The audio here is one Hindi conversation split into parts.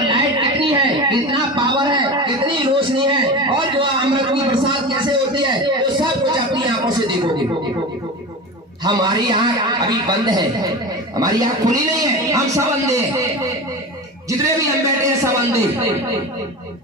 और लाइट कितनी है, कितना पावर है, कितनी रोशनी है, और जो अमृत की बरसात कैसे होती है, तो सब कुछ अपनी आंखों से देखोगे। हमारी आंख अभी बंद है, हमारी आंख खुली नहीं है, हम सब अंधे हैं, जितने भी हम बैठे हैं सब अंधे।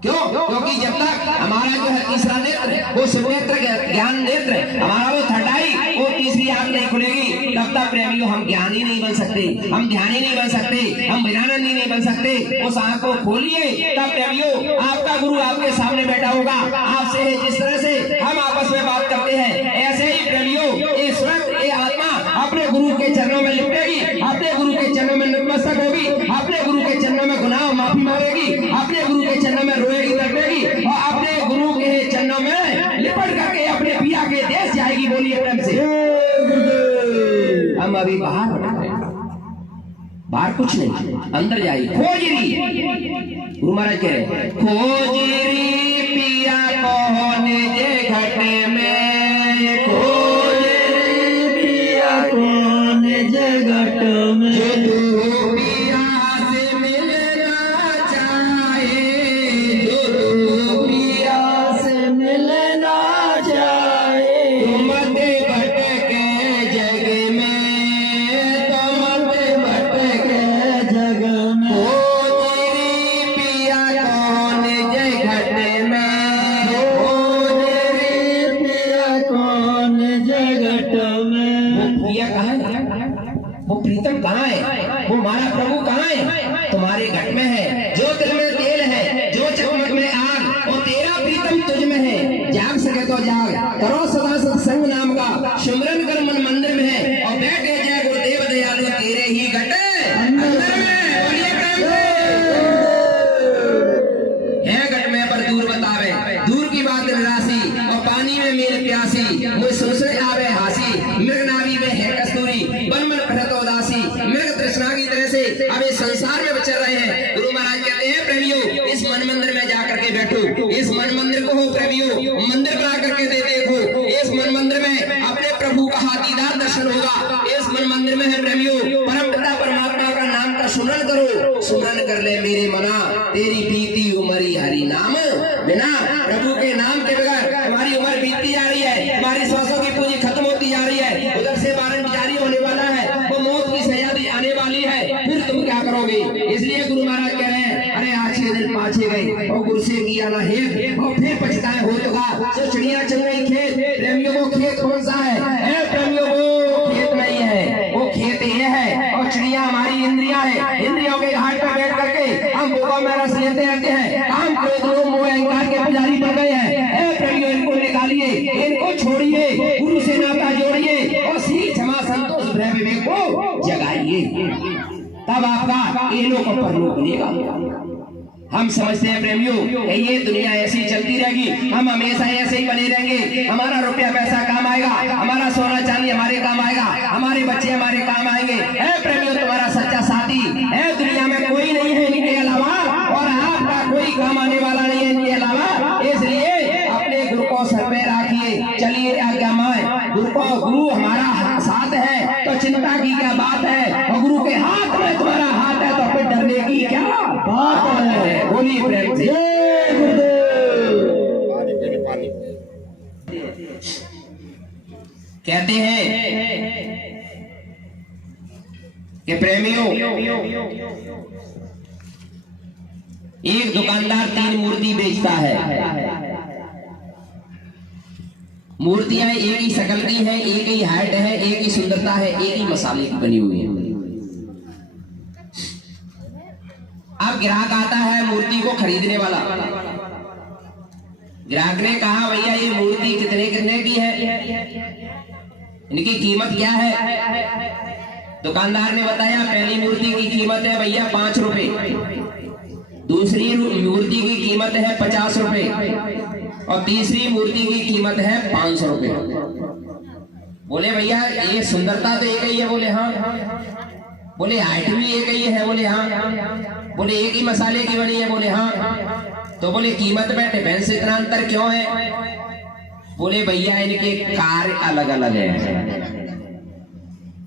क्यों? क्योंकि जब तक हमारा जो है तीसरा नेत्र, वो शिव नेत्र ज्ञान नेत्र, हमारा वो थर्ड आई, वो तीसरी आंख नहीं खुलेगी, तब तक प्रेमियों हम ज्ञानी नहीं बन सकते, हम ध्यानी नहीं बन सकते, हम विज्ञानंदी नहीं बन सकते। उस आंख को खोलिए, तब प्रेमियों आपका गुरु आपके सामने बैठा होगा, आपसे जिस तरह से हम आपस में बात करते हैं, ऐसे ही प्रेमियों ये स्वयं ये आत्मा अपने गुरु के चरणों में लिपटेगी, अपने गुरु के चरणों में नतमस्तक होगी, अपने गुरु के चरणों में गुनाह माफी मांगेगी, अपने गुरु के चरणों में रोएगी, तड़पेगी, और अपने गुरु के चरणों में लिपट करके अपने पिया के देश जाएगी। बोलिए प्रेम से। हम अभी बाहर कुछ नहीं, अंदर जाइए। खोजरी गुरु महाराज कह रहे, खोजरी पिया कौन जे घट में, खोजरी पिया कौन जे घट में, जो पिया से मिलना चाहे, जो पिया से मिलना चाहे, तुम मत भटके जग में, तुम मत भटके जग में, खोजरी पिया कौन जे घट में, खोजरी पिया कौन जे घट में। वो पिया कहाँ है, वो प्रीतम कहाँ है, वो हमारा प्रभु कहाँ है? तुम्हारे घट में है, जो दिल में तेल है, जो चमक में आग, और तेरा प्रीतम तुझ में है। जाग सके तो जाग, करो सदा सत्संग नाम का, सिमरन कर मन मंदिर में है, और बैठे जय गुरुदेव दयालु तेरे ही घट अंदर में। बोलिए प्रेम से। है घट में पर दूर बतावे, दूर की बात निरासी, और पानी में मेरे प्यासी, मुझे सोचने आवे हासी, मृग नाभि में है कस्तूरी, बन मन पढ़त उदासी, मृग तृष्णा की तरह से अब इस संसार में विचर रहे हैं। गुरु महाराज कहते हैं प्रेमियों, इस मन मंदिर में जाकर के बैठो, इस मन मंदिर को हो प्रेमियों मंदिर बना करके दे देखो, इस मन मंदिर में अपने प्रभु का दीदार दर्शन होगा। इस मन मंदिर में है प्रेमियों परम पिता परमात्मा का नाम का सुमरन करो, सुमरन कर ले मेरे मना, तेरी प्रीति उमरी हरि नाम बिना। प्रभु के नाम के बगैर हमारी उम्र बीतती जा रही है, हमारी सांसों की पूंजी खत्म होती जा रही है, उधर से वारंट जारी होने वाला है, वो मौत की सजा आने वाली है, फिर तुम क्या करोगे? इसलिए गुरु महाराज कह रहे हैं, अरे आज 6 दिन पाछे गए, और गुरु से किया ना हेत, और फिर पछताए हो चुका। तो चिड़िया चल गई खेत, प्रेमियों को खेत कौन सा है? प्रेमियों को खेत नहीं है, वो खेत ये है, और चिड़िया हमारी इंद्रियां है। इंद्रियों के घाट पर बैठ करके हम भोगा में रस लेते रहते हैं, काम क्रोध मोह अहंकार के पुजारी बन गए हैं। प्रेमियों इनको निकालिए, इनको छोड़िए, गुरु से नाता जोड़िए, और सीख क्षमा संतोष भय विवेक को जगाइए, तब आपका इहलोक और परलोक बनेगा। हम समझते हैं प्रेमियों ये दुनिया ऐसी चलती रहेगी, हम हमेशा ऐसे ही बने रहेंगे, हमारा रुपया पैसा काम आएगा, हमारा सोना चांदी हमारे काम आएगा, हमारे बच्चे हमारे काम आएंगे। प्रेमियों तुम्हारा सच्चा साथी है दुनिया में कोई नहीं है इनके अलावा, और आपका कोई काम आने वाला नहीं है इनके अलावा। इसलिए अपने गुरु को सर पे राखिए, चलिए आज्ञा माए। गुरु हमारा साथ है तो चिंता की क्या बात है, और गुरु के हाथ में तुम्हारा हाथ है तो फिर डरने की क्या बात है। बोलिए प्रेम से। कहते हैं कि प्रेमियों एक दुकानदार 3 मूर्ति बेचता है। मूर्तियां एक ही शक्ल की है, एक ही हाइट है, एक ही सुंदरता है, एक ही मसाले की बनी हुई है। अब ग्राहक आता है मूर्ति को खरीदने वाला। ग्राहक ने कहा भैया ये मूर्ति कितने की है, इनकी कीमत क्या है? दुकानदार ने बताया पहली मूर्ति की कीमत है भैया 5 रुपए, दूसरी मूर्ति की कीमत है 50 रुपए, और तीसरी मूर्ति की कीमत है 500 रुपए। बोले भैया ये सुंदरता तो एक ही है? बोले हाँ। बोले हाइट भी एक ही है? बोले हाँ। बोले एक ही मसाले की बनी है? बोले हाँ। तो बोले कीमत में डिफरेंस इतना अंतर क्यों है? बोले भैया इनके कार्य अलग अलग है।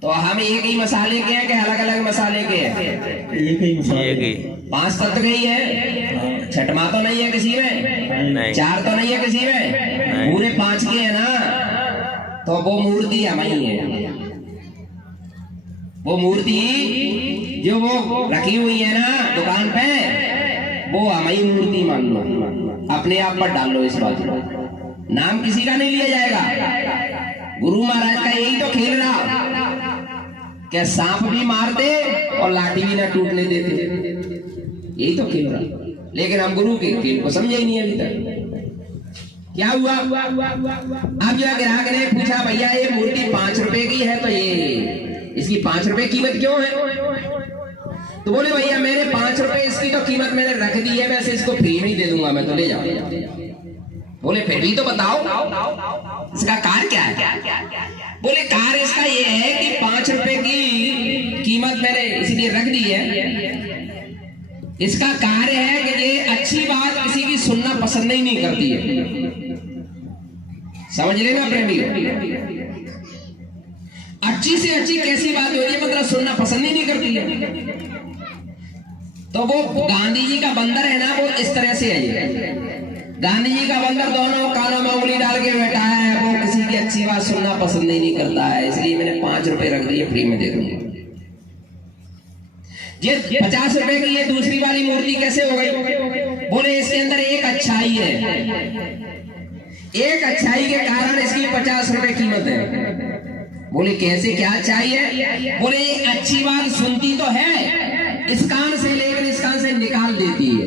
तो हम एक ही मसाले के हैं कि अलग अलग मसाले के हैं? एक ही मसाले के। 5 तत्व गई है, छठमा तो नहीं है किसी में, 4 तो नहीं है किसी में, पूरे 5 के है ना। तो वो मूर्ति हमारी है, वो मूर्ति जो वो रखी हुई है ना दुकान पे, वो हमारी मूर्ति मान लो, अपने आप पर डाल लो। इस बात को नाम किसी का नहीं लिया जाएगा। गुरु महाराज का यही तो खेल रहा, क्या सांप भी मारते और लाठी भी ना टूटने देते, यही तो खेल रहा। लेकिन हम गुरु के खेल को समझे ही नहीं अभी तक। क्या हुआ? अब जो ग्राहक ने पूछा भैया ये मूर्ति 5 रुपए की है, तो ये इसकी 5 रुपए कीमत क्यों है? तो बोले भैया मैंने 5 रुपए इसकी तो कीमत मैंने रख दी है, वैसे इसको फ्री में ही दे दूंगा मैं, तो ले जाओ। बोले फिर भी तो बताओ इसका कार्य क्या है? बोले कार्य इसका ये है कि 5 रुपए की कीमत मैंने इसलिए रख दी है, इसका कार्य है कि ये अच्छी बात किसी की सुनना पसंद ही नहीं करती है। समझ लेना प्रेमी, अच्छी से अच्छी कैसी बात होती है, मतलब सुनना पसंद ही नहीं करती है। तो वो गांधी जी का बंदर है ना, वो इस तरह से है। गांधी जी का बंदर दोनों कानों में उंगली डाल के बैठा है, वो किसी की अच्छी बात सुनना पसंद ही नहीं करता है, इसलिए मैंने 5 रुपए रख दिए, फ्री में दे दूंगा। ये 50 रुपए की ये दूसरी वाली मूर्ति कैसे हो गई? बोले इसके अंदर एक अच्छाई है, एक अच्छाई के कारण इसकी 50 रुपए कीमत है। बोले कैसे, क्या अच्छाई है? बोले ये अच्छी बात सुनती तो है इस कान से, लेकिन इस कान से निकाल देती है।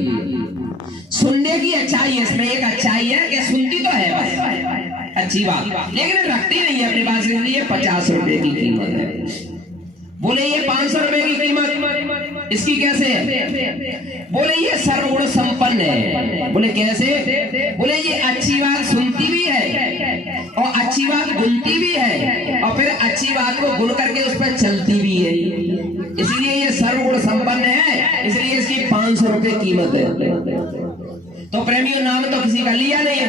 सुनने की अच्छाई है इसमें, एक अच्छाई है कि सुनती तो है बस अच्छी बात, लेकिन रखती नहीं है अपने पास, इसलिए 50 रुपए की कीमत है। बोले ये 500 रुपए की कीमत इसकी कैसे है? बोले ये सर्वगुण संपन्न है। बोले कैसे? बोले ये अच्छी बात सुनती भी है और अच्छी बात गुनती भी है और फिर अच्छी बात को गुन करके उस पर चलती भी है, इसलिए ये सर्वगुण संपन्न है, इसलिए इसकी 500 रुपए कीमत है। तो प्रेमियों नाम तो किसी का लिया नहीं है,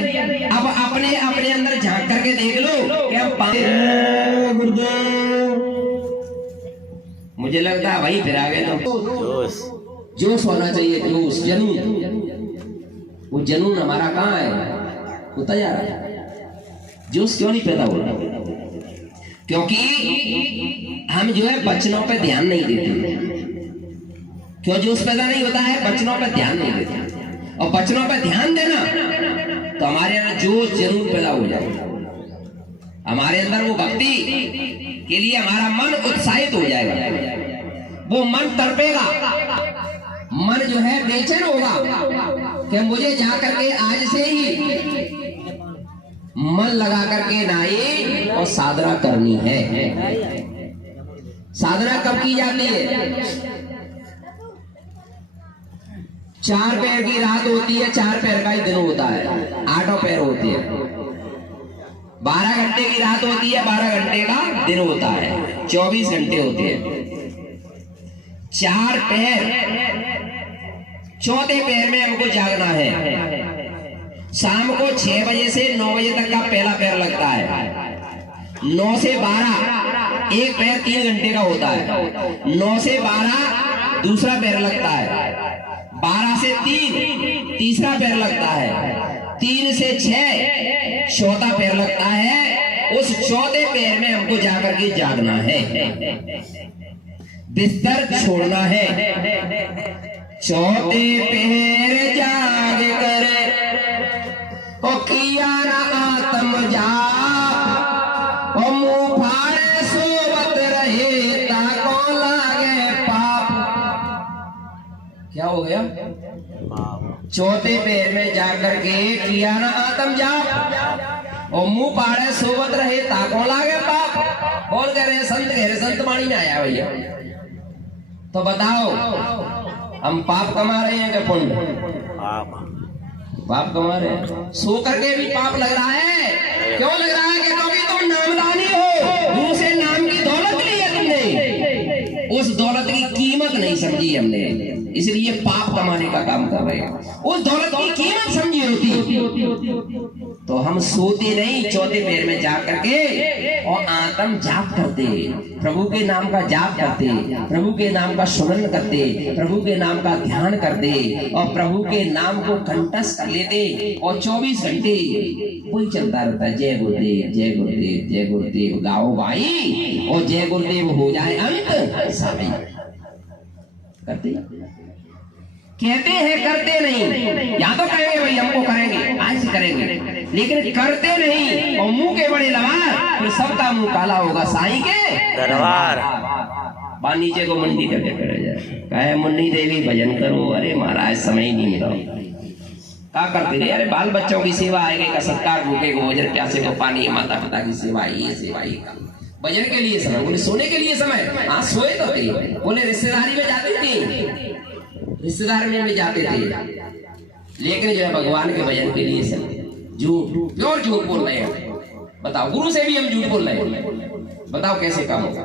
अब अपने अपने अंदर झांक करके देख लो कि हम मुझे लगता है भाई फिर आ गए तो जोश होना चाहिए, जोश, जनून। वो जनून हमारा कहाँ है? होता जा रहा है। जोश क्यों नहीं पैदा हो रहा? क्योंकि हम जो है बचनों पे ध्यान नहीं देते। क्यों जोश पैदा नहीं होता है? बचनों पे ध्यान नहीं देते, और बचनों पे ध्यान देना तो हमारे यहाँ जोश जनून पैदा हो जाएगा। हमारे अंदर वो भक्ति के लिए हमारा मन उत्साहित हो जाएगा, वो मन तड़पेगा, मन जो है बेचैन होगा कि मुझे जा करके आज से ही मन लगा करके नाई और साधना करनी है। साधना कब की जाती है? 4 पैर की रात होती है, 4 पैर का ही दिन होता है, 8 पैर होती है। 12 घंटे की रात होती है, 12 घंटे का दिन होता है, 24 घंटे होते हैं। 4 पैर, चौथे पैर में हमको जागना है। शाम को 6 बजे से 9 बजे तक का पहला पैर लगता है। 9 से 12 एक पैर 3 घंटे का होता है। 9 से 12 दूसरा पैर लगता है। 12 से 3 तीसरा पैर लगता है। 3 से 6 चौथा पैर लगता है। उस चौथे पैर में हमको जाकर के जागना है, बिस्तर छोड़ना है। चौथे पैर जाग कर ओ किया ना आत्म जाप, ओ मुंह फाड़े सोवत रहे ताको लागे पाप। क्या हो गया? चौथे पैर में जाकर के किया ना आत्म जाप और मुंह फाड़े सोवत रहे ताको लागे पाप। बोल कह रहे संत, कह रहे संत वाणी में आया भैया। तो बताओ हम पाप कमा रहे हैं कि पुण्य? पाप कमा रहे हैं। सो करके भी पाप लग रहा है। क्यों लग रहा है? क्योंकि तुम नामदानी हो, दूसरे नाम की दौलत ली है तुमने, उस दौलत की कीमत नहीं समझी हमने, इसलिए पाप कमाने का काम कर रहे हैं। उस दौलत की कीमत समझी होती तो हम सोते नहीं, चौथे पैर में जाग करके और आत्म जाप करते, प्रभु के नाम का जाप करते, प्रभु के नाम का स्मरण करते, प्रभु के नाम का ध्यान करते और प्रभु के नाम को कंठस्थ कर लेते और 24 घंटे वही चलता रहता है। जय गुरुदेव, जय गुरुदेव, जय गुरुदेव गाओ भाई और जय गुरुदेव हो जाए अंत सभी। करते कहते हैं करते नहीं, या तो कहेंगे भाई हमको करेंगे, आज करेंगे, लेकिन करते नहीं और मुंह के बड़े लवार, फिर सबका मुंह काला होगा साईं के दरबार। नीचे को मंडी करके करे जाए, कहे मुन्नी देवी भजन करो, अरे महाराज समय नहीं मिला, क्या करते रहे, अरे बाल बच्चों की सेवा आएगी का सत्कार, भूखे को भोजन, प्यासे को पानी, माता पिता की सेवा, ये सेवा ही भजन के लिए समय, बोले सोने के लिए समय, हाँ सोए तो थे, बोले रिश्तेदारी में जाते थे, रिश्तेदार में जाते थे, लेकिन जो है भगवान के भजन के लिए सब झूठ, प्योर झूठ बोल रहे हैं। बताओ गुरु से भी हम झूठ बोल रहे हैं, बताओ कैसे काम होगा।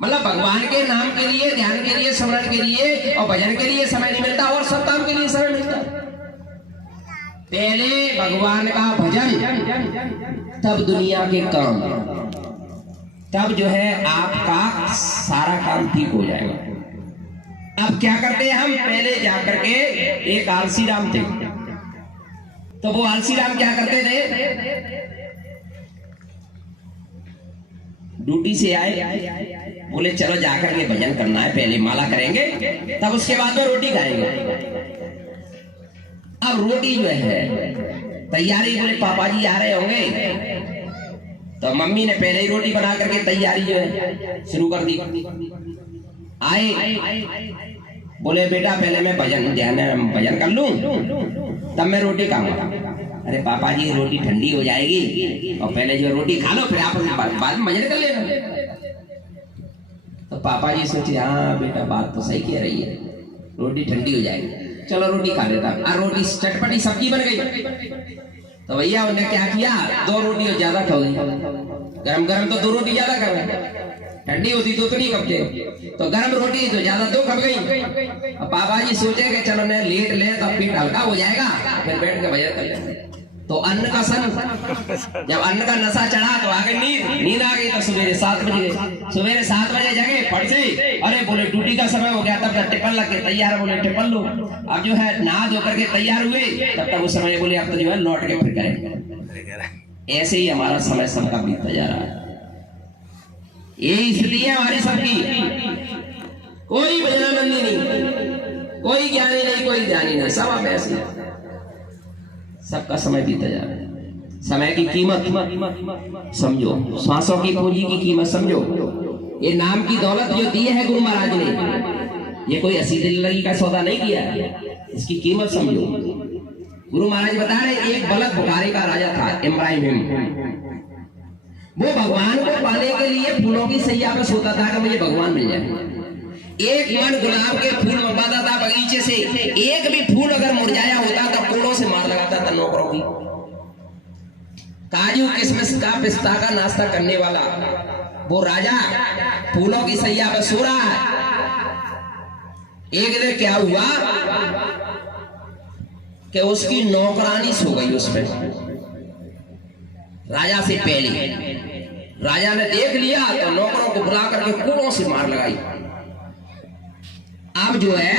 मतलब भगवान के नाम के लिए, ध्यान के लिए, स्मरण के लिए और भजन के लिए समय नहीं मिलता और सब काम के लिए समय मिलता। पहले भगवान का भजन, तब दुनिया के काम, तब जो है आपका सारा काम ठीक हो जाएगा। अब क्या करते हैं हम, पहले जाकर के एक आलसी राम थे, तो वो आलसी राम क्या करते थे, ड्यूटी से आए, बोले चलो जाकर के भजन करना है, पहले माला करेंगे तब उसके बाद में रोटी खाएंगे। अब रोटी जो है तैयारी, बोले पापा जी आ रहे होंगे, तो मम्मी ने पहले ही रोटी बना करके तैयारी जो है शुरू कर दी। आए, बोले बेटा पहले मैं भजन कर लूं तब मैं रोटी खाऊंगा। अरे पापा जी रोटी ठंडी हो जाएगी और पहले जो रोटी खा लो, फिर आप बाद में भजन कर लेना। तो पापा जी सोचे हाँ बेटा बात तो सही कह रही है, रोटी ठंडी हो जाएगी, चलो रोटी खा लेता। और रोटी चटपटी सब्जी बन गई, तो भैया उन्होंने क्या किया, 2 रोटी ज्यादा खा गई, गरम गरम तो 2 रोटी ज्यादा खा गए, ठंडी होती तो नहीं खपते, तो गरम रोटी तो ज्यादा 2 खप गई। अब पापा जी सोचे कि चलो मैं लेट ले तो पेट हल्का हो जाएगा, फिर बैठ के भजन कर लेंगे। तो अन्न का सन, जब अन्न का नशा चढ़ा तो आ गई नींद आ गई। तो सवेरे 7 बजे जगे फट से, अरे बोले ड्यूटी का समय हो गया, तब तक टिफिन लग के तैयार, बोले टिफिन लो। अब जो है नहा धो करके तैयार हुए, तब तक उस समय बोले अब तो जो है लौट के फिर करेंगे। ऐसे ही हमारा समय सबका बीतता जा रहा है, यही स्थिति है हमारी सबकी। कोई भजनानंदी नहीं, कोई ज्ञानी नहीं, कोई ध्यानी नहीं, सब अब ऐसे सबका समय बीता जा रहा है। समय की कीमत समझो, सांसों की पूंजी की कीमत समझो। ये नाम की दौलत जो दी है गुरु महाराज ने, ये कोई अस्सी दिल्ली का सौदा नहीं किया है, इसकी कीमत समझो। गुरु महाराज बता रहे, एक बलद बुखारी का राजा था इब्राहिम, वो भगवान को पाने के लिए फूलों की सैया पे सोता था कि मुझे भगवान मिल जाए। एक मन गुलाब के फूल मंगवाता था बगीचे से, एक भी फूल अगर मुरझाया होता तो फूलों से मार लगाता था नौकरों की। काजू किशमिश का पिस्ता का नाश्ता करने वाला वो राजा फूलों की सैया पर सो रहा है। एक दिन क्या हुआ कि उसकी नौकरानी सो गई उस पर, राजा से पहले। राजा ने देख लिया तो नौकरों को बुला करके कूड़ों से मार लगाई। अब जो है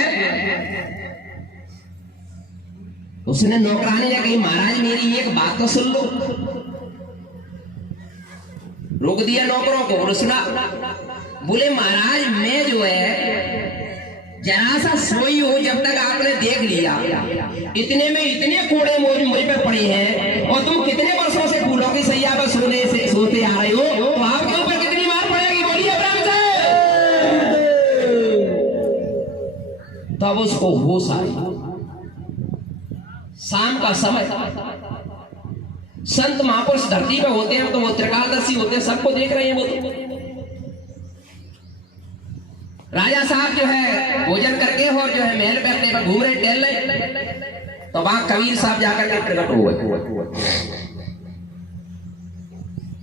उसने नौकरानी ने कही, महाराज मेरी एक बात तो सुन लो। रोक दिया नौकरों को और सुना। बोले महाराज मैं जो है जरा सा सोई हो, जब तक आपने देख लिया इतने में इतने कोड़े मुझ पे पड़े हैं और तुम कितने वर्षों से फूलों की सैया पर सोते आ रहे हो, तो आपके ऊपर कितनी मार पड़ेगी, बोलिए प्रेम से। तब उसको होश आई। शाम का समय, संत महापुरुष धरती पे होते हैं तो वो त्रिकालदर्शी होते हैं, सबको देख रहे हैं। वो राजा साहब जो है भोजन करके और जो है महल पे अपने पर घूम रहे, टहल रहे, तो वहां कबीर साहब जाकर के प्रकट हो गए।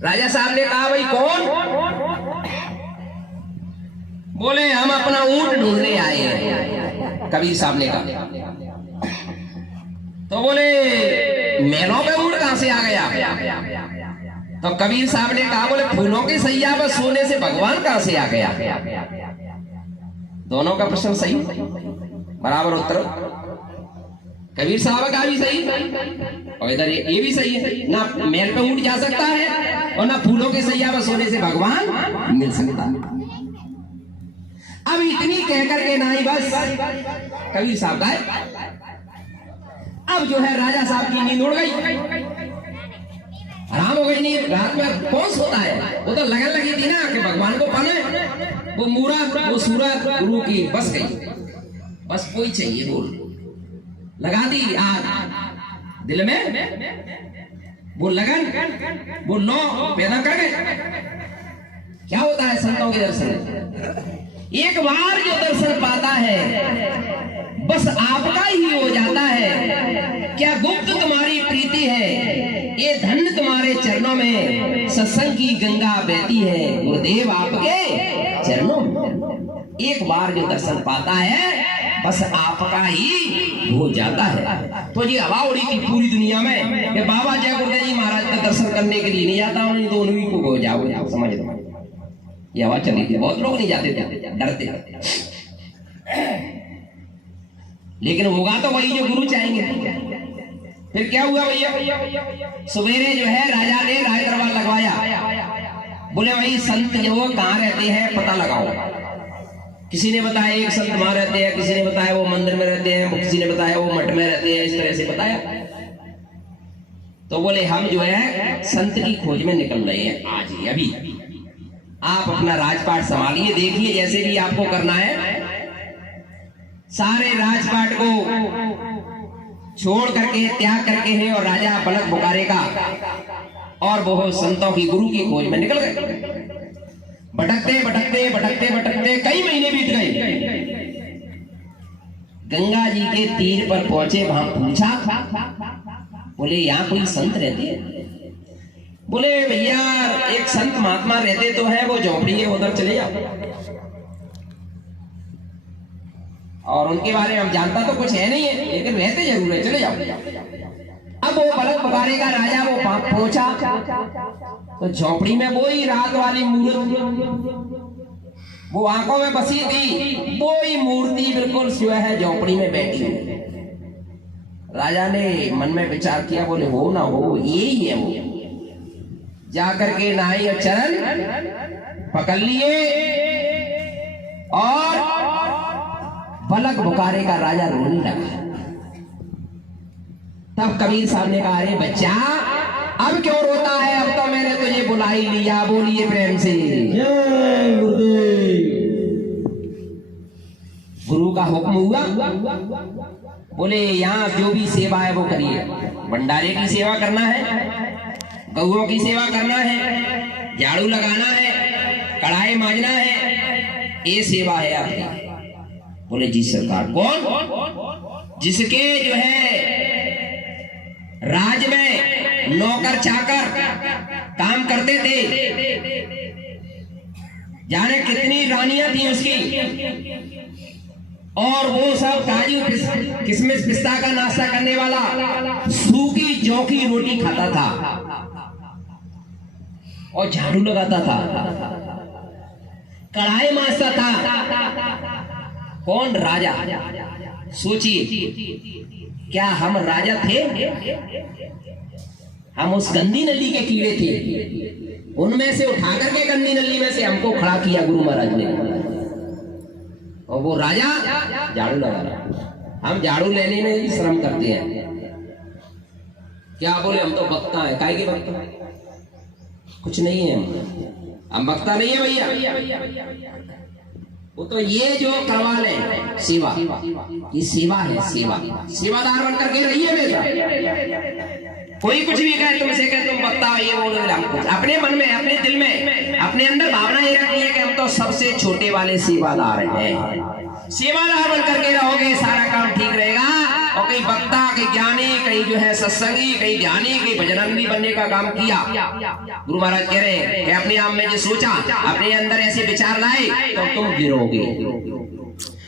राजा साहब ने कहा, भाई कौन? बोले हम अपना ऊंट ढूंढने आए हैं। कबीर साहब ने कहा। तो बोले मैलों पे ऊँट कहां से आ गया? तो कबीर साहब ने कहा बोले फूलों की सैया पर सोने से भगवान कहां से आ गया? दोनों का प्रश्न सही, बराबर उत्तर। कबीर साहब का भी सही और इधर ये भी सही है। ना मैल पे ऊँट जा सकता है और ना फूलों की सैया पर सोने से भगवान मिल सकता है। अब इतनी कहकर के ना ही बस कबीर साहब का अब जो है राजा साहब की नींद उड़ गई, आराम हो गई। नींद रात में कौन सोता है? वो तो लगन लगी थी ना कि भगवान को पाने। वो मूरत वो सूरत गुरु की बस गई, बस कोई चाहिए बोल लगा दी आग दिल में, वो लगन वो लो पैदा कर गए। क्या होता है संतों के दर्शन? एक बार जो दर्शन पाता है बस आपका ही हो जाता है। क्या गुप्त तुम्हारी प्रीति है, ये धन तुम्हारे चरणों में, सत्संग की गंगा बहती है गुरुदेव आपके चरणों में। एक बार जो दर्शन पाता है बस आपका ही हो जाता है। तो ये हवा उड़ी थी पूरी दुनिया में कि बाबा जय गुरुदेव जी महाराज का दर्शन करने के लिए नहीं जाता हूं, नहीं तो उन्हीं को हो जाओ, समझ लो। ये हवा चली थी, बहुत लोग नहीं जाते थे, डरते थे। लेकिन होगा तो वही जो गुरु चाहेंगे। फिर क्या हुआ भैया? सवेरे जो है राजा ने राय दरबार लगवाया। बोले भाई संत जो कहाँ रहते हैं पता लगाओ। किसी ने बताया एक संत वहां रहते हैं, किसी ने बताया वो मंदिर में रहते हैं, किसी ने बताया वो मठ में रहते हैं, इस तरह से बताया। तो बोले हम जो है संत की खोज में निकल रहे हैं आज ही अभी। आप अपना राजपाट संभालिए, देखिए जैसे भी आपको करना है। सारे राजपाट को छोड़ करके त्याग करके है और राजा पलक बुकारे का और वो संतों की गुरु की खोज में निकल गए। भटकते भटकते भटकते भटकते कई महीने बीत गए। गंगा जी के तीर पर पहुंचे, वहां पूछा, बोले यहाँ कोई संत रहते हैं? बोले भैया एक संत महात्मा रहते तो है, वो झोपड़ी है उधर चले जाओ। और उनके बारे में हम जानता तो कुछ है नहीं है, लेकिन रहते जरूर है, चले जाओ। अब वो पलक पुकारे का राजा वो पहुंचा तो झोपड़ी में वो ही रात वाली मूर्ति वो आंखों में बसी थी, वो ही मूर्ति बिल्कुल जो है झोपड़ी में बैठी हुई। राजा ने मन में विचार किया, बोले हो ना हो ये ही है वो। जाकर के नाई और चरण पकड़ लिए और पलक बुकारे का राजा रोने लगा। तब कबीर साहब ने कहा, अरे बच्चा अब क्यों रोता है? अब तो मैंने तुझे बुला ही लिया, बोलिए प्रेम से जय गुरुदेव। गुरु का हुक्म हुआ, बोले यहाँ जो भी सेवा है वो करिए। भंडारे की सेवा करना है, गौओं की सेवा करना है, झाड़ू लगाना है, कढ़ाई मांजना है, ये सेवा है आपकी। बोले जी सरकार। कौन? जिसके जो है राज में नौकर चाकर काम करते थे, जाने कितनी रानियां थी उसकी, और वो सब काजू किशमिश पिस्ता का नाश्ता करने वाला सूखी जौ की रोटी खाता था और झाड़ू लगाता था, कढ़ाई मांजता था। कौन? राजा। सोचिए क्या हम राजा थे? हम उस गंदी नली के कीड़े थे, उनमें से उठा करके गंदी नली में से हमको खड़ा किया गुरु महाराज ने, और वो राजा झाड़ू लगा रहा। हम झाड़ू लेने में ही श्रम करते हैं। क्या बोले हम तो वक्ता है, काहे के वक्ता? कुछ नहीं है, हम वक्ता नहीं है भैया। वो तो ये जो करवा ले सेवा, ये सेवा है, सेवा। सेवादार बन करके रहिए बेटा। कोई कुछ भी कहे तुमसे, कहे तुम वक्ता हो, ये बोलो हमको। अपने मन में, अपने दिल में, अपने अंदर भावना ये रखनी है कि हम तो सबसे छोटे वाले सेवादार हैं। सेवादार बन करके रहोगे, सारा काम ठीक रहेगा। और कहीं वक्ता, कहीं ज्ञानी, कहीं जो है सत्संगी, कहीं ध्यानी, कहीं भजनानंदी बनने का काम किया। गुरु महाराज कह रहे हैं कि अपने आप में जो सोचा, अपने अंदर ऐसे विचार लाए तो तुम गिरोगे।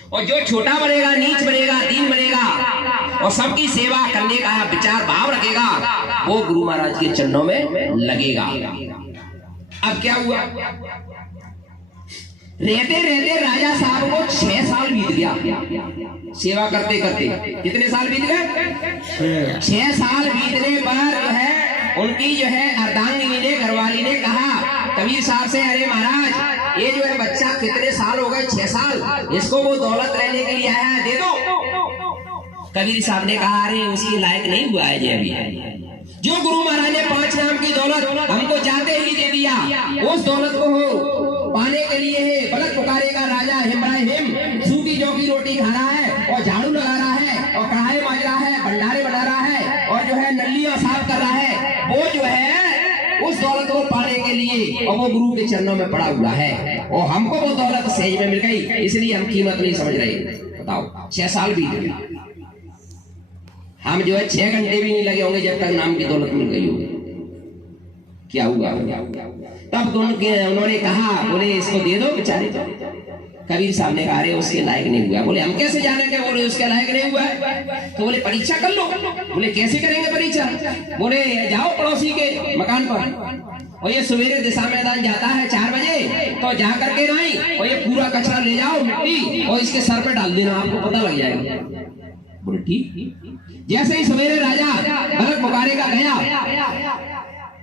और जो छोटा बनेगा, नीच बनेगा, दीन बनेगा, और सबकी सेवा करने का विचार भाव रखेगा, वो गुरु महाराज के चरणों में लगेगा। अब क्या हुआ, रहते रहते राजा साहब को 6 साल बीत गया सेवा करते करते। कितने साल बीत गए? 6 साल बीतने पर जो है उनकी जो है अर्धांगिनी ने, घरवाली ने कहा कबीर साहब से, अरे महाराज ये जो है बच्चा कितने साल हो गए, 6 साल, इसको वो दौलत लेने के लिए आया है, दे दो। कबीर साहब ने कहा अरे उसकी लायक नहीं हुआ है ये अभी। जो गुरु महाराज ने 5 नाम की दौलत हमको जाते ही दे दिया, उस दौलत को हो पाने के लिए है बलक पुकारेगा राजा हिम, सूखी जौ की रोटी खा रहा है और झाड़ू लगा रहा है और कढ़ाई मांज रहा है, भंडारे बना रहा है और जो है नलियां साफ कर रहा है, वो जो है उस दौलत को पाने के लिए और वो गुरु के चरणों में पड़ा हुआ है और हमको वो दौलत सहज में मिल गई, इसलिए हम कीमत नहीं समझ रहे। बताओ 6 साल बीत गए, हम जो है 6 घंटे भी नहीं लगे होंगे जब तक नाम की दौलत मिल गई होगी। क्या हुआ? तब उन्होंने कहा, बोले इसको दे दो बेचारे। कबीर साहब ने कहा अरे उसके लायक नहीं हुआ। बोले हम कैसे जाने के? बोले उसके लायक नहीं हुआ है तो बोले परीक्षा कर लो। बोले कैसे करेंगे परीक्षा? बोले जाओ पड़ोसी के मकान पर और ये सवेरे दिशा मैदान जाता है 4 बजे, तो जा करके नहीं और ये पूरा कचरा ले जाओ मिट्टी और इसके सर पे डाल देना, आपको पता लग जाएगा। बोले ठीक। जैसे ही सवेरे राजा भलक पुकारे का गया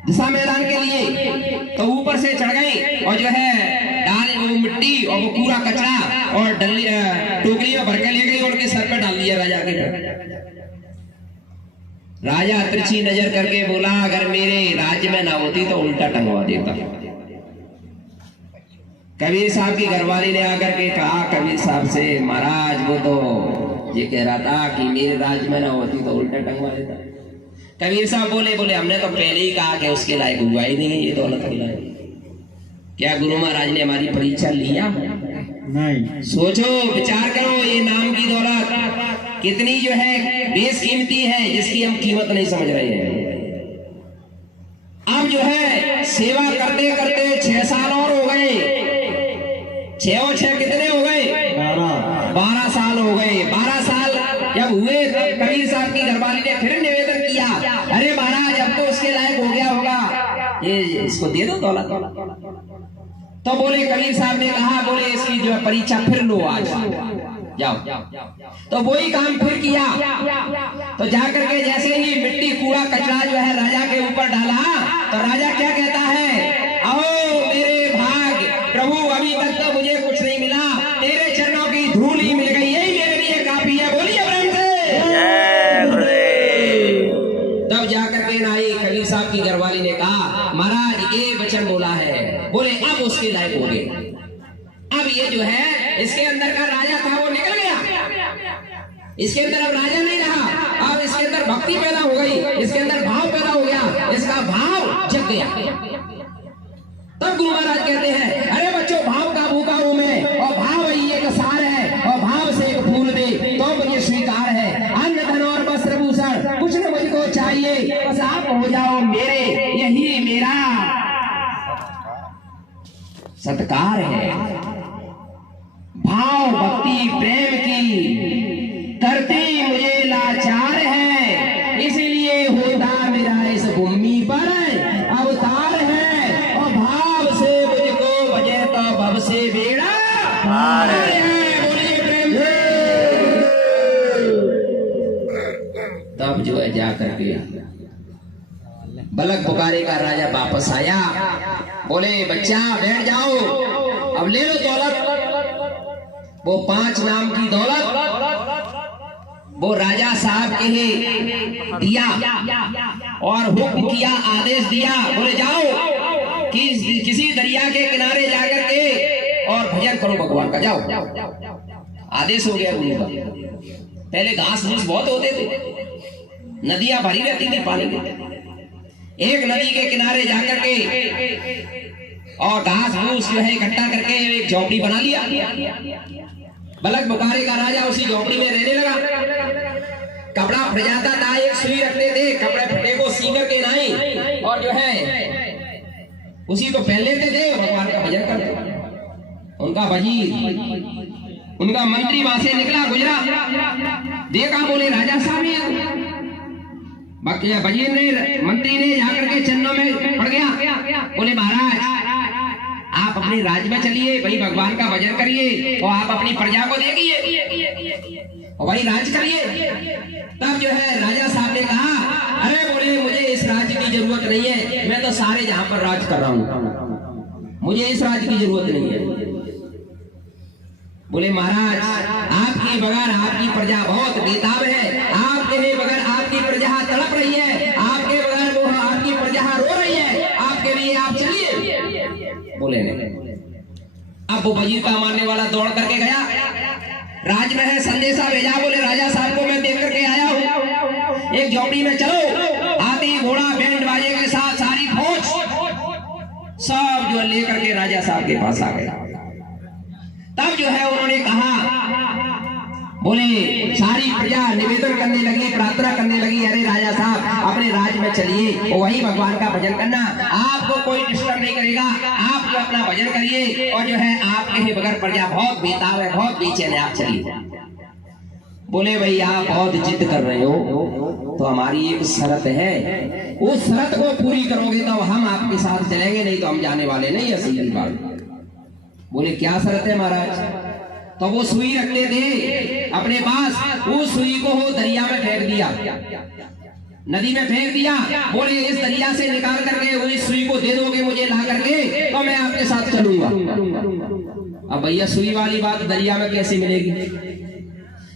दिशा मैदान के लिए, तो ऊपर से चढ़ गए और जो है डाल वो मिट्टी और वो पूरा कचरा और टोकरी में भर के ले गई और उनके सर पे डाल दिया राजा के। राजा तिरछी नजर करके बोला अगर मेरे राज्य में ना होती तो उल्टा टंगवा देता। कबीर साहब की घरवाली ने आकर के कहा कबीर साहब से, महाराज वो तो ये कह रहा था कि मेरे राज्य में ना होती तो उल्टा टंगवा देता। कबीर साहब बोले हमने तो पहले ही कहा कि उसके लायक हुआ ही नहीं ये दौलत के लायक। क्या गुरु महाराज ने हमारी परीक्षा लिया? नहीं। सोचो, विचार करो, ये नाम की दौलत कितनी जो है बेशकीमती है, जिसकी हम कीमत नहीं समझ रहे हैं। अब जो है सेवा करते करते 6 साल और हो गए। 6 और 6 कितने हो गए? 12 साल हो गए। 12 साल जब हुए तो कबीर साहब की घरवाली ने फिर निवेदन किया, अरे महाराज अब तो उसके लायक हो गया होगा, ये इसको दे दो दौलत। तो बोले कबीर साहब ने कहा, बोले इसकी जो है परीक्षा फिर लो, आज जाओ। तो वही काम फिर किया। तो जाकर के जैसे ही मिट्टी कूड़ा कचरा जो है राजा के ऊपर डाला, तो राजा क्या कहता है, आओ मेरे भाग प्रभु, अभी तक तो मुझे कुछ नहीं मिला, तेरे चरणों की धूल ही मिल गई, यही मेरे लिए काफी है। बोलिए प्रेम से। तब जाकर के नाई कबीर साहब की घरवाली ने कहा, महाराज ये वचन बोला है, बोले अब उसके लायक हो गए। अब ये जो है इसके अंदर का राजा था वो निकल गया, इसके अंदर अब राजा नहीं रहा, अब इसके अंदर भक्ति पैदा हो गई, इसके अंदर भाव पैदा हो गया, इसका भाव जग गया। तब गुरु महाराज कहते हैं, अरे बच्चों भाव का भूखा हूं मैं और भाव ही एक सार है और भाव से एक फूल दे तो मुझे स्वीकार है। अन्न धन और वस्त्र भूषण कुछ न मुझको चाहिए, बस आप हो जाओ मेरे, यही मेरा सत्कार है। भाव भक्ति प्रेम की करती मुझे लाचार है, इसलिए होता मेरा इस भूमि पर अवतार है और भाव से मुझको बजे तो भव से बेड़ा पार है। बोलिए प्रेम से। तब जो है जाकर के बलक पुकारे का राजा वापस आया, बोले बच्चा बैठ जाओ, अब ले लो दौलत। वो 5 नाम की दौलत वो राजा साहब के लिए दिया और हुक्म किया, आदेश दिया, बोले जाओ कि किसी दरिया के किनारे जाकर के और भजन करो भगवान का, जाओ। आदेश हो गया उनका। पहले घास फूस बहुत होते थे, नदियां भरी रहती थी पानी की, एक नदी के किनारे जाकर के और घास फूस जो है इकट्ठा करके एक झोपड़ी बना लिया। बलक पुकारे का राजा उसी झोपड़ी में रहने लगा। कपड़ा फट जाता था, एक सुई रखते थे, कपड़े फटे को सी करके नहीं और जो है उसी को पहन लेते थे, भगवान का भजन करते। उनका वजीर, उनका मंत्री वहां से निकला, गुजरा, देखा, बोले राजा साहब वजीर ने, मंत्री ने जाकर के चरणों में पड़ गया। बोले महाराज आप अपने राज्य में चलिए, भाई भगवान का भजन करिए और आप अपनी प्रजा को देखिए और वही राज करिए। तब जो है राजा साहब ने कहा, अरे बोले मुझे इस राज्य की जरूरत नहीं है, मैं तो सारे जहां पर राज कर रहा हूं, मुझे इस राज्य की जरूरत नहीं है। बोले महाराज आपके बगैर आपकी प्रजा बहुत बेताब है, आपके बगैर आपकी प्रजा तड़प रही है, आपके बगैर वो आपकी प्रजा रो रही है, आपके लिए आप चलिए। बोले नहीं। अब वो वजीर का मानने वाला दौड़ करके गया, राज में है संदेशा भेजा, बोले राजा साहब को मैं देख करके आया हूँ, एक झोपड़ी में चलो। हाथी घोड़ा बैंड बाजे के साथ सारी फौज सब जो लेकर के राजा साहब के पास आ गया। तब जो है उन्होंने कहा, बोले सारी प्रजा निवेदन करने लगी, प्रार्थना करने लगी, अरे राजा साहब अपने राज्य में चलिए और वही भगवान का भजन करना, आपको कोई डिस्टर्ब नहीं करेगा, आप जो अपना भजन करिए और जो है आपके बगैर प्रजा बहुत बेताब है, बहुत बेचैन है, आप चलिए। बोले भाई आप बहुत जिद कर रहे हो तो हमारी एक शर्त है, उस शर्त को पूरी करोगे तो हम आपके साथ चलेंगे, नहीं तो हम जाने वाले नहीं है। सीधी बात। बोले क्या शर्त है महाराज? तो वो सुई रखते थे अपने पास, उस सुई को वो दरिया में फेंक दिया, नदी में फेंक दिया। बोले इस दरिया से निकाल करके वो इस सुई को दे दोगे मुझे ला करके तो मैं आपके साथ चलूंगा। अब भैया सुई वाली बात दरिया में कैसे मिलेगी?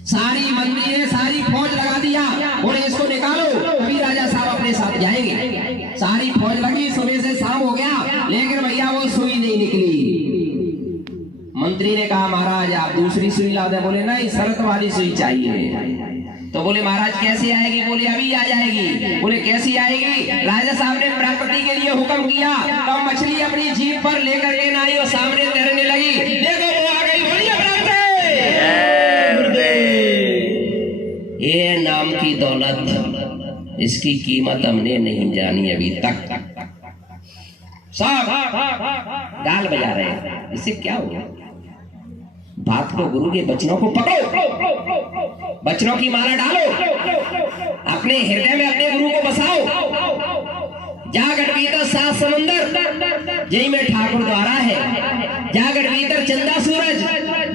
सारी मंत्री ने सारी फौज लगा दिया, बोले इसको निकालो, अभी राजा साहब अपने साथ जाएंगे। सारी फौज लगी, सुबह से शाम हो गया, लेकिन भैया वो सुई नहीं निकली। मंत्री ने कहा महाराज आप दूसरी सुई ला दे। बोले नहीं, शर्त वाली सुई चाहिए। तो बोले महाराज कैसे आएगी? बोले अभी आ जाएगी। बोले कैसी आएगी? राजा साहब ने प्रकृति के लिए हुक्म किया, तो मछली अपनी जीभ पर लेकर के ना आई और सामने तैरने लगी, देखो वो आ गई। बोलिए ये नाम की दौलत, इसकी कीमत हमने नहीं जानी अभी तक। सब गाल बजा रहे हैं, इससे क्या होगा? बात को, गुरु के वचनों को पकड़ो, वचनों की माला डालो, अपने हृदय में अपने गुरु को बसाओ। जागट भीतर सात समुंदर, जई में ठाकुर द्वारा है। जागट भीतर चंदा सूरज,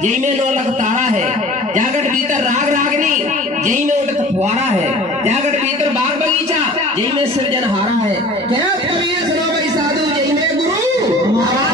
जई में 9 लाख तारा है। जागट भीतर राग रागनी, जई में उठत फुहारा है। जागट भीतर बाग बगीचा, जई में सृजनहारा है। क्या करिए सुनो भाई साधु, जई में गुरु हमारा।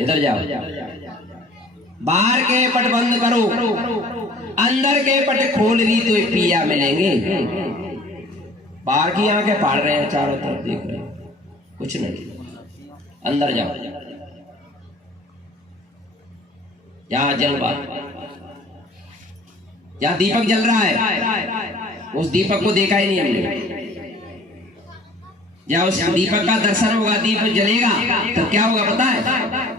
इधर जाओ, बाहर के पट बंद करो, अंदर के पट खोल ली तो पिया मिलेंगे। बाहर की आंखें फाड़ रहे हैं, चारों तरफ देख रहे हैं, कुछ नहीं। अंदर जाओ, यहाँ जलवा, यहाँ दीपक जल रहा है, उस दीपक को देखा ही नहीं हमने। या उस दीपक का दर्शन होगा, दीपक जलेगा तो क्या होगा पता है?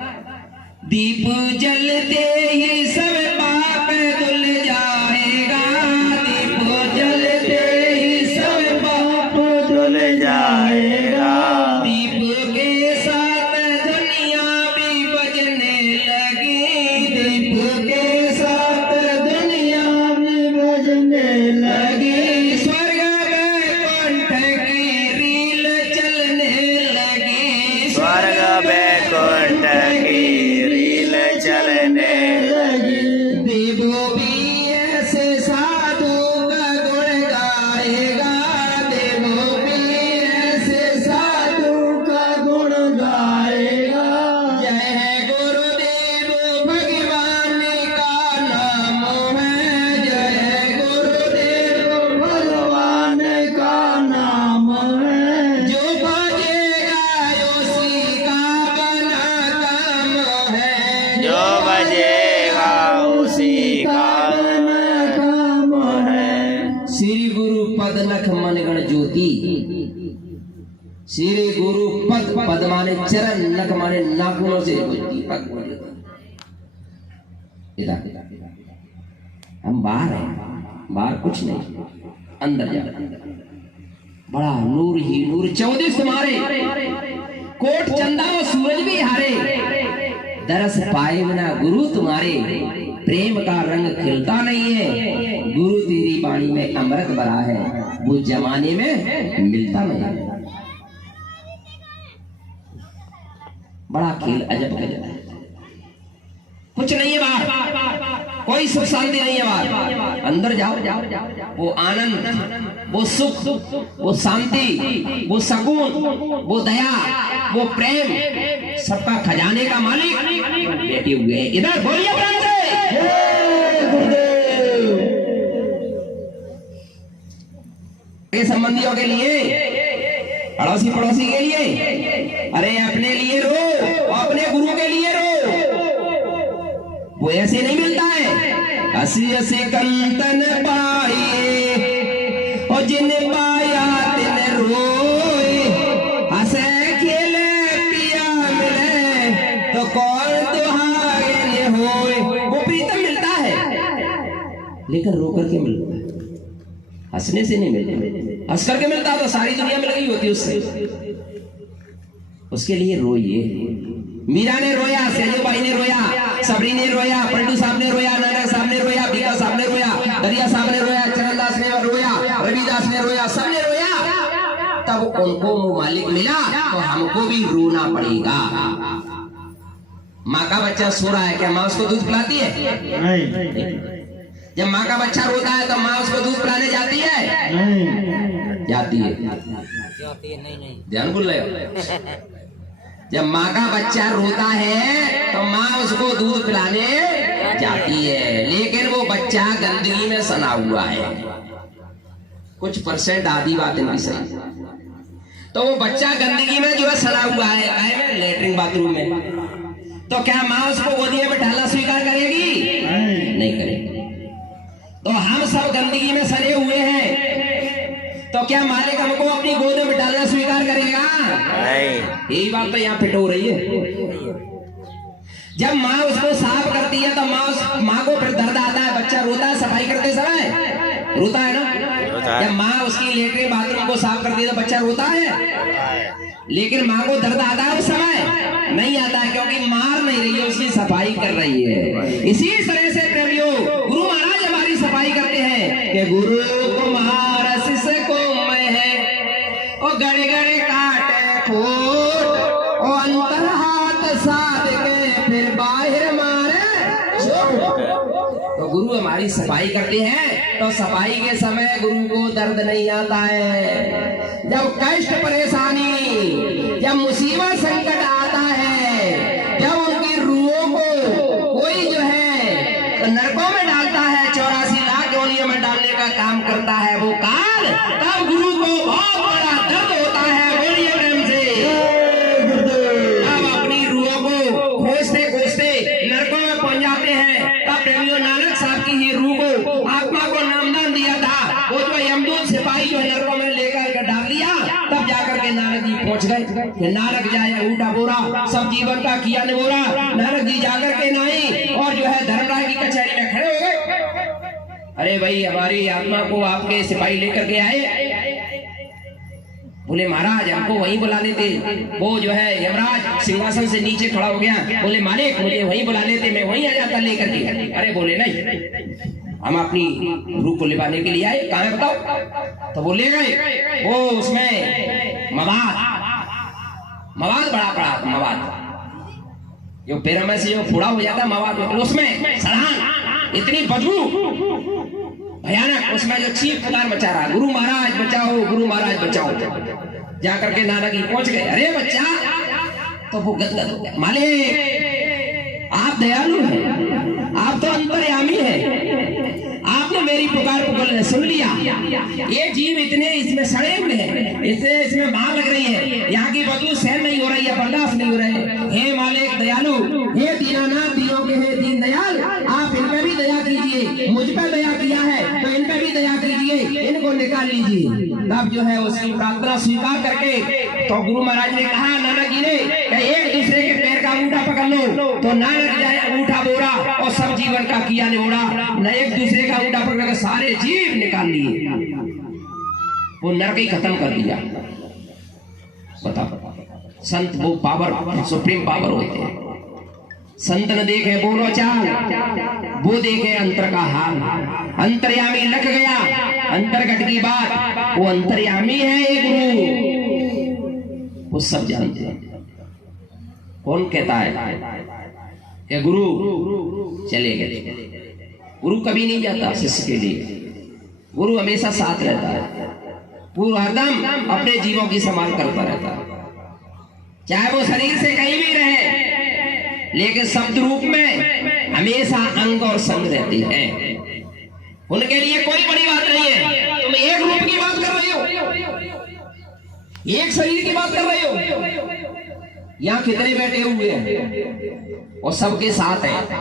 दीप जलते ही सब पाप धुल जाएगा, दीप जलते ही सब पाप धुल जाएगा। दीप के साथ दुनिया भी बजने लगी, दीप के साथ दुनिया भी बजने लगी। स्वर्ग वैकुंठ की रील चलने लगी, स्वर्ग वैकुंठ की रील चलने लगी। देवो भी ऐसे साधु का गुण गाएगा, देवो भी ऐसे साधु का गुण गाएगा। जय गुरुदेव भगवान का नाम है, जय गुरुदेव भगवान का नाम है। जो बजेगा उसी का बना काम है, जो बजेगा उसी का काम है। श्री गुरु पद नख मन गण ज्योति। श्री गुरु पद माने चरण, नख माने नाखूनों से ज्योति। हम बाहर हैं, बाहर कुछ नहीं, अंदर जा बड़ा नूर ही नूर। 14 तुम्हारे कोट चंदा और सूरज भी हारे, दरस पाए बिना गुरु तुम्हारे। प्रेम का रंग खिलता नहीं है, गुरु तेरी वाणी में अमृत भरा है, वो जमाने में मिलता नहीं। बड़ा खेल अजब गजब है, कुछ नहीं है बाहर, कोई सुख शांति नहीं है बाहर। अंदर जाओ, वो आनंद, वो सुख, वो शांति, वो सकून, वो दया, वो प्रेम, सबका खजाने का मालिक बैठे हुए हैं। इधर बोलिए प्रेम से ये संबंधियों के लिए, अड़ोसी पड़ोसी के लिए, अरे अपने लिए रो, अपने गुरु के लिए रो। वो ऐसे नहीं मिलता है। हसी हसी कंतन पाइए और जिन पाया तिन रोए, हंसे खेले पिया मिले तो कौन दुहागे होए। वो प्रीतम मिलता है लेकिन रो करके मिलता है, हंसने से नहीं मिलता। हंस करके मिलता तो सारी दुनिया मिल गई होती उससे। उसके लिए रोइए। मीरा ने रोया, सेजू भाई ने रोया, सबरी ने रोया, पलटू साहब ने रोया, नानक साहब ने रोया, बीका साहब ने रोया, दरिया साहब ने रोया, चरणदास ने रोया, रविदास ने रोया, सबने रोया। तब उनको वो मालिक मिला तो हमको भी रोना पड़ेगा। माँ का बच्चा सो रहा है, क्या माँ उसको दूध पिलाती है? नहीं। जब माँ का बच्चा रोता है तो माँ उसको दूध पिलाने जाती है? नहीं जाती है। ध्यान भूल रहे हो? जब माँ का बच्चा रोता है तो माँ उसको दूध पिलाने जाती है, लेकिन वो बच्चा गंदगी में सना हुआ है। कुछ परसेंट आधी बात इनकी सही। तो वो बच्चा गंदगी में जो है सना हुआ है लेटरिन बाथरूम में, तो क्या माँ उसको गोदी में बैठाना स्वीकार करेगी? नहीं करेगी। तो हम सब गंदगी में सने हुए हैं, तो क्या मालिक हमको अपनी गोद में बिठाना स्वीकार करेगा? नहीं। यही बात तो यहाँ फिट हो रही है। जब माँ उसको साफ करती है तो माँ को फिर दर्द आता है। बच्चा रोता है सफाई करते समय, रोता है ना? जब माँ उसकी लेटरिन बाथरूम को साफ करती है तो बच्चा रोता है, लेकिन माँ को दर्द आता है उस समय? नहीं आता है, क्योंकि मार नहीं रही है, उसकी सफाई कर रही है। इसी तरह से प्रेमियों, गुरु महाराज हमारी सफाई करते हैं कि गुरु तुम्हारा शिष्य को मैं है, और गड़े गड़े काटे खोट, और अंतर हाथ साध के फिर बाहर मारे चोट। तो गुरु हमारी सफाई करते हैं, तो सफाई के समय गुरु को दर्द नहीं आता है। जब कष्ट परेशानी, जब मुसीबत संकट आता है, जब उनकी रूहों को कोई जो है नरकों में डालता है, 84 लाख योनियों में डालने का काम करता है वो काल, तब गुरु को बहुत बड़ा दर्द होता है। बोलिए प्रेम से। अब अपनी रूहों को खोजते खोजते नरकों में पहुंच जाते हैं। तब प्रेमियों नानक साहब की ही रूह को, आत्मा को नामदान दिया था। वो जो यमदूत सिपाही जो नरकों में लेकर डाल दिया, तब जाकर के नानक जी पहुंच गए। नानक जाए उठा बोरा, सब जीवन का किया निबोरा। नानक जी जा अरे भाई हमारी आत्मा को आपके सिपाही लेकर के आए। बोले महाराज हमको वहीं बुला लेते। वो जो है यमराज सिंहासन से नीचे खड़ा हो गया। बोले मालिक मुझे वहीं बुला लेते, मैं वहीं आ जाता लेकर के। अरे बोले नहीं, हम अपनी रूह को लिपाने के लिए आए। कहाँ है बताओ? तो वो ले गए। वो उसमें मवाद बड़ा पड़ा, मवाद जो पैरों में से जो फूड़ा हो जाता मवाद, उसमें सड़ान इतनी बदबू भयानक, उसमें जो चीख पुकार मचा रहा, गुरु महाराज बचाओ, गुरु महाराज बचाओ। जाकर के नाना जी पहुंच गए। अरे बच्चा, तो वो गदगद हो गया। मालिक आप दयालु हैं, आप तो अंतर्यामी हैं, आपने मेरी पुकार सुन लिया। ये जीव इतने इसमें सड़े हुए हैं, इसमें मार लग रही है, यहाँ की बदबू सहन नहीं हो रही है, बर्दाश्त नहीं हो रहे। हे मालिक दयालु, हे दीनानाथ, दीनों के हे दीन दयाल, आप इन पे भी दया कीजिए। मुझ पे दया किया है तो इन पे भी दया कीजिए, इनको निकाल लीजिए। तब जो है उसकी प्रार्थना स्वीकार करके तो गुरु महाराज ने कहा नाना जी ने, एक दूसरे के पैर का अंगूठा पकड़ लो तो ना लग जाए अंगूठा बोरा और सब जीवन का किया निहोरा। न एक दूसरे का अंगूठा पकड़ कर सारे जीव निकाल लिए, वो नरक ही खत्म कर दिया। बता संत वो पावर, सुप्रीम पावर होते हैं। संत न देखे बोलो चाल, वो देखे अंतर का हाल। अंतर्यामी लग गया, अंतर्गत की बात, वो अंतर्यामी है ये गुरु, वो सब जानते हैं। कौन कहता है कि गुरु चले गए? गुरु कभी नहीं जाता शिष्य के लिए, गुरु हमेशा साथ रहता है, वो हरदम अपने जीवों की संभाल करता रहता है। चाहे वो शरीर से कहीं भी रहे, लेकिन शब्द रूप में हमेशा अंग और संग रहती है। उनके लिए कोई बड़ी बात नहीं है। तुम एक रूप की बात कर रहे हो, एक शरीर की बात कर रहे हो। यहाँ कितने बैठे हुए हैं और सबके साथ हैं,